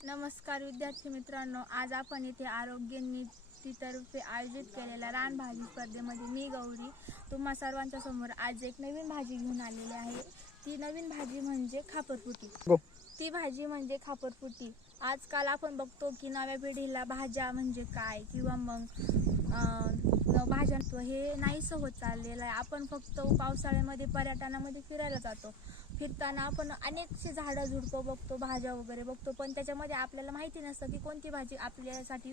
नमस्कार विद्यार्थी मित्रांनो आज आपण इथे आरोग्य नीतीतर्फे आयोजित केलेल्या रानभाजी स्पर्धेमध्ये मी गौरी तुम्हा सर्वांच्या समोर आज एक नवीन भाजी घेऊन आलेली आहे. ती नवीन भाजी म्हणजे खापरफुटी गो. ती भाजी म्हणजे खापरफुटी आजकाल आपण बघतो की नव्या पिढीला भाज्या म्हणजे काय किंवा मग अं, हे नाहीसं होत चाललेलं आहे. आपण फक्त पावसाळ्यामध्ये पर्यटनामध्ये फिरायला जातो. फिरताना आपण अनेकशी झाडं झुडपं बघतो भाज्या वगैरे बघतो. पण त्याच्यामध्ये आपल्याला माहिती नसतं की कोणती भाजी आपल्यासाठी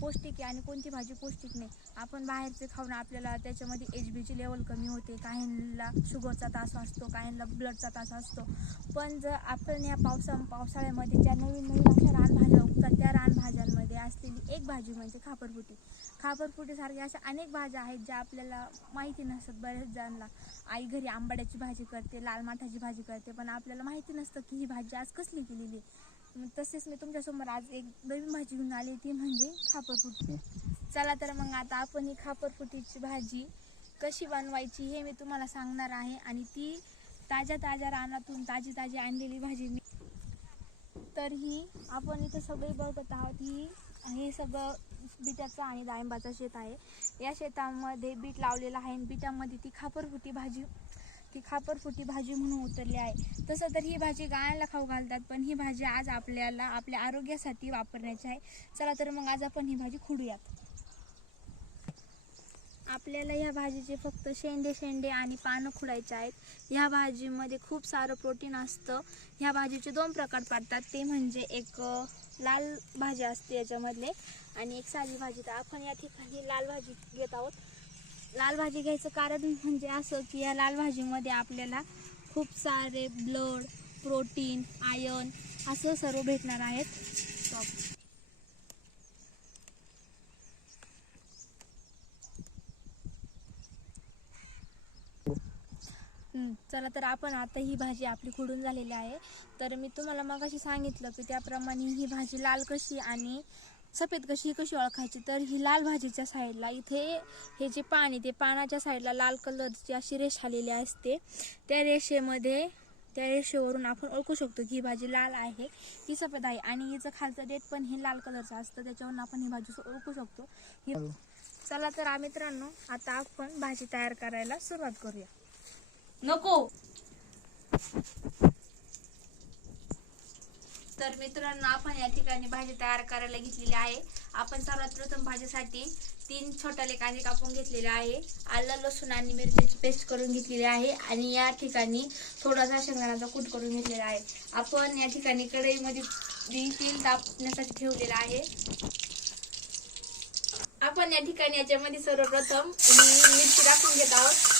पौष्टिक आहे आणि कोणती भाजी पौष्टिक नाही. आपण बाहेरचे खाऊन आपल्याला त्याच्यामध्ये एच बीची लेवल कमी होते. काहींना शुगरचा तास असतो काहींना ब्लडचा तास असतो. पण जर आपण या पावसा पावसाळ्यामध्ये ज्या नवीन नवीन अशा रानभाज्या उगतात त्या रानभाज्या भाजी म्हणजे खापरपुटी. खापरपुटीसारख्या अशा अनेक भाज्या आहेत ज्या आपल्याला माहिती नसतात बऱ्याच जणांना. आई घरी आंबाड्याची भाजी करते लाल माठाची भाजी करते पण आपल्याला माहिती नसतं की ही भाजी आज कसली केलेली आहे. तसेच मी तुमच्यासमोर आज एक नवीन भाजी घेऊन आली ती म्हणजे खापरपुटी. चला तर मग आता आपण ही खापरपुटीची भाजी कशी बनवायची हे मी तुम्हाला सांगणार आहे आणि ती ताज्या ताज्या रानातून ताजी ताजी आणलेली भाजी मी तर ही आपण इथं सगळी बघत आहोत ही हे सगळं बिटाचं आणि डाळिंबाचं शेत आहे. या शेतामध्ये बीट लावलेलं आहे आणि बिटामध्ये ती खापरफुटी भाजी ती खापरफुटी भाजी म्हणून उतरली आहे. तसं तर ही भाजी गायांना खाऊ घालतात पण ही भाजी आज आपल्याला आपल्या आरोग्यासाठी वापरण्याची आहे. चला तर मग आज आपण ही भाजी खुडूयात. आपल्याला ह्या भाजीचे फक्त शेंडे शेंडे आणि पानं खुडायचे आहेत. ह्या भाजीमध्ये खूप सारं प्रोटीन असतं. ह्या भाजीचे दोन प्रकार पडतात. ते म्हणजे एक लाल भाजी असते याच्यामधले आणि एक साधी भाजी. तर आपण या ठिकाणी लाल भाजी घेत आहोत. लाल भाजी घ्यायचं कारण म्हणजे असं की या लाल भाजीमध्ये आपल्याला खूप सारे ब्लड प्रोटीन आयर्न असं सर्व भेटणार आहेत. चला तर आपण आता ही भाजी आपली खुडून झालेली आहे. तर मी तुम्हाला मगाशी सांगितलं की त्याप्रमाणे ही भाजी लाल कशी आणि सफेद कशी ही कशी ओळखायची? तर ही लाल भाजीच्या साईडला इथे हे जे पान आहे ते पानाच्या साईडला लाल कलरची अशी रेष आलेली असते. त्या रेषेमध्ये त्या रेषेवरून आपण ओळखू शकतो की ही भाजी लाल आहे ती सफेद आहे. आणि हिचं खालचं डेट पण हे लाल कलरचं असतं त्याच्यावरून आपण ही भाजी ओळखू शकतो. चला तर मित्रांनो आता आपण भाजी तयार करायला सुरुवात करूया. नको. तर मित्रांनो आपण या ठिकाणी भाजी तयार करायला घेतलेली आहे. आपण सर्वात प्रथम भाजीसाठी तीन छोटाले कांदे कापून घेतलेले आहे. आलं लसूण आणि मिरची पेस्ट करून घेतलेली आहे. आणि या ठिकाणी थोडासा शेंगदाण्याचा कूट करून घेतलेला आहे. आपण या ठिकाणी कढईमध्ये ती तेल तापण्यासाठी ठेवलेलं आहे. आपण या ठिकाणी याच्यामध्ये सर्वप्रथम मिरची टाकून घेत आहोत.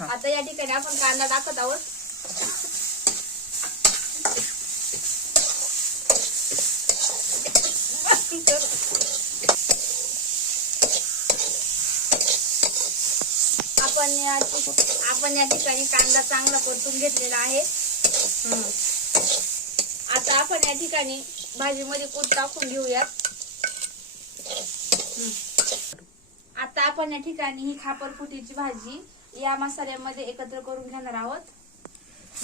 आता या ठिकाणी आपण कांदा टाकत आहोत. आपण या आपण या ठिकाणी कांदा चांगला परतून घेतलेला आहे. आता आपण या ठिकाणी भाजीमध्ये कूट टाकून घेऊयात. आता आपण या ठिकाणी ही खापरफुटीची भाजी या मसाल्यामध्ये एकत्र करून घेणार आहोत.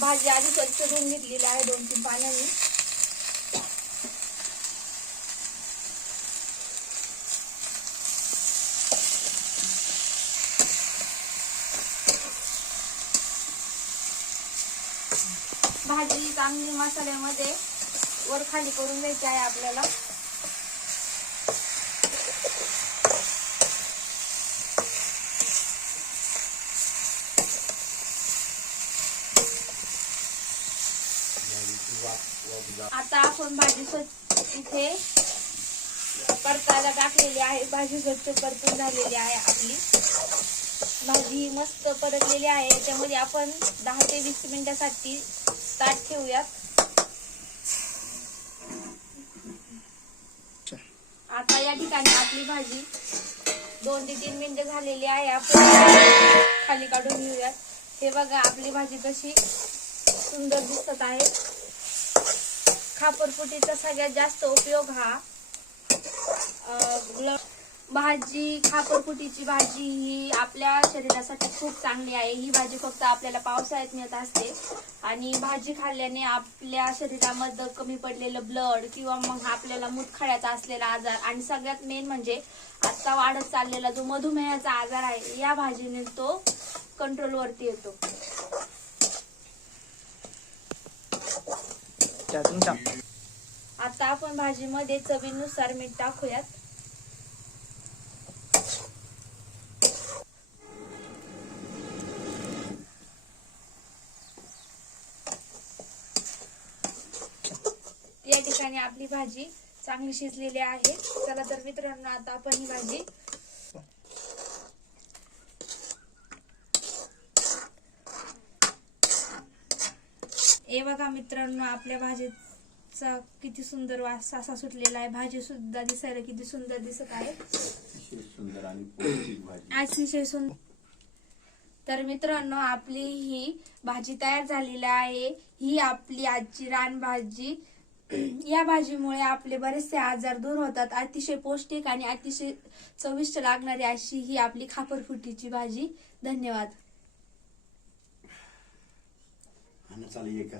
भाजी आधी स्वच्छ धुवून घेतलेली आहे दोन तीन पाण्याने. भाजी चांगली मसाल्यामध्ये वर खाली करून घ्यायची आहे आपल्याला. आता आपण भाजी स्वच्छ इथे परतायला टाकलेली आहे. भाजी स्वच्छ परतून झालेली आहे आपली. भाजी मस्त परतलेली आहे. याच्यामध्ये आपण दहा ते वीस मिनिटासाठी ताट ठेवूयात. आता या ठिकाणी आपली भाजी दोन ते तीन मिनिटं झालेली आहे. आपण खाली काढून घेऊयात. हे बघा आपली भाजी कशी सुंदर दिसत आहे. खापरपुटीचा सगळ्यात जास्त उपयोग हा भाजी खापरपुटीची भाजी ही आपल्या शरीरासाठी खूप चांगली आहे. ही भाजी फक्त आपल्याला पावसाळ्यात मिळत असते आणि भाजी खाल्ल्याने आपल्या शरीरामध्ये कमी पडलेलं ब्लड किंवा मग आपल्याला मूतखड्याचा असलेला आजार आणि सगळ्यात मेन म्हणजे आता वाढत चाललेला जो मधुमेहाचा आजार आहे या भाजीने तो कंट्रोलवरती येतो. त्यातून तुमच्या आता आपण भाजीमध्ये चवीनुसार मीठ टाकूयात. या ठिकाणी आपली भाजी चांगली शिजलेली आहे. चला तर मित्रांनो आता आपण ही भाजी हे बघा मित्रांनो आपल्या भाजीचा किती सुंदर वास असा सुटलेला आहे. भाजी सुद्धा दिसायला किती सुंदर दिसत आहे. अतिशय सुंदर आणि सुंदर. तर मित्रांनो आपली ही भाजी तयार झालेली आहे. ही आपली आजची रानभाजी या भाजीमुळे आपले बरेचसे आजार दूर होतात. अतिशय पौष्टिक आणि अतिशय चविष्ट लागणारी अशी ही आपली खापरफुटीची भाजी. धन्यवाद. हान्न चलिएका